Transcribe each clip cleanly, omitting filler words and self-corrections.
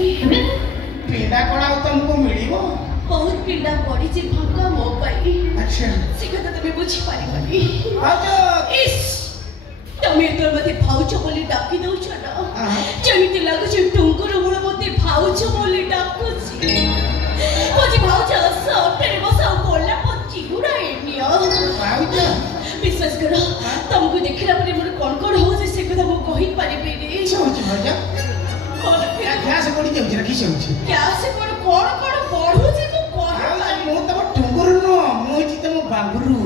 पीड़ा कड़ा तुमको मिलिबो बहुत पीड़ा पड़ी जे भंगा मो पाई। अच्छा से कथा तमे बुझी पारिबनी। आजो इस तमे तो मते भाउच बोली डाकी दउछ ना जेमिति लागु जे टुंकुर मुळ मते भाउच बोली डाकुची कोजी भाउच सौटे बसाउ बोलला पची गुडा एनियो भाउच विश्वास करो तुमको देखिला परे मोर कोन हो जे से कथा मो कहि पारिबे रे सोच भाजा कोन क्या से पड़ी जाउछ रखी सोच क्या से कोन बढ़ू जे मो भाउच मो तम टुंकुर न मो जी तम बाबुरु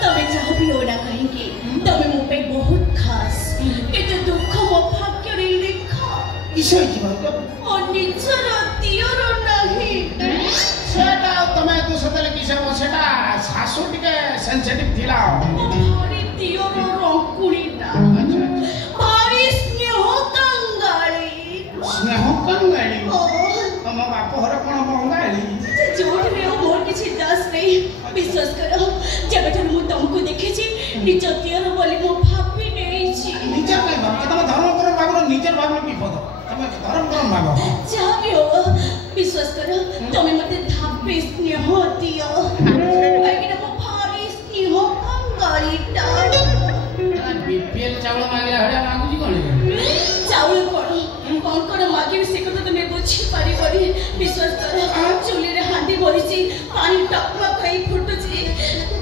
तमे चाहो भी हो ना कहेंगे तमे मो पे बहुत खास केते दुख मो भाग्य रे लिखा किसे की भाउच और निचर तियर नाही सेटा तमे तो सतले किसे हो सेटा सासु टिके सेंसिटिव थिला भारी तियर रंकुड़ी ना भारी स्नेह कंगाली तम बाप घर कोन बंगाली जोट रे मोर किछि दास नहीं विश्वास करो जब मु तुमको देखे छी निज तियर बोली मो भाबी नहीं छी निजर नहीं भाव तम धर्म कर बाबू निजर भाव विपद तम धर्म कर भाव चाहे हो विश्वास करो तुम मते धापे स्नेह दियो काई मो भारी स्नेह कंगालीटा बीपीएल चावल मागिला हडा मागुची कोन चावल कोन मागे से कथा तुम बुझी पारिबनी विश्वास करो चुली रे हांडी भरिची पानी टपमा खाई फुटुची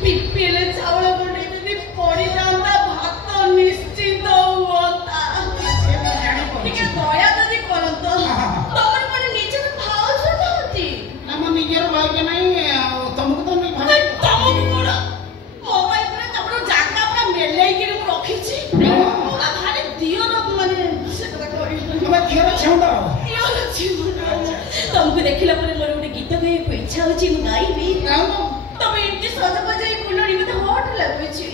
बीपीएल चावल बने जदी पड़ी जांदा भात निश्चित होता ठीक दया जदी करत तमर कोन निजर भाव सुनती हम निजर भाव के नहीं तुमको तो नहीं भाव तमन कोन मोबाइल पर तमरो जागा पूरा मेलै के रखी छी पूरा भारी दियो न माने से कथा करी हम दियो छौंदा तुमको देखिला पर मोर गोटे गीत गाय को इच्छा होची मु गाइबी तमे इनके सज बजाई कुलड़ी मते हॉट लागुची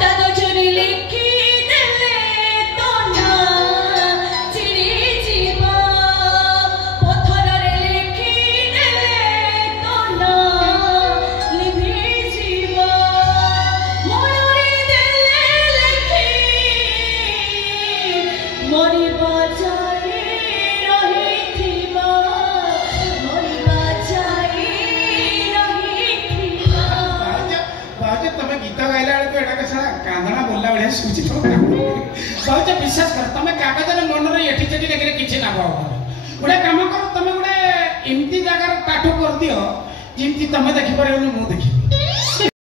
कागज रे लिखी देले तो ना चिड़ी जीवा पत्थर रे लिखी देले तो ना लिभि जीवा मोर रे देले लिखी मोरी बाजा कांदना बोलला बढिया सुची तो बहुत विश्वास कर तमे कागज रे मन रे एठी चटी देखरे किछि ना बाबा गुडे काम करो तमे गुडे एमती जगह टाटू कर दियो जिंती तमे देखि परबनी मु देखि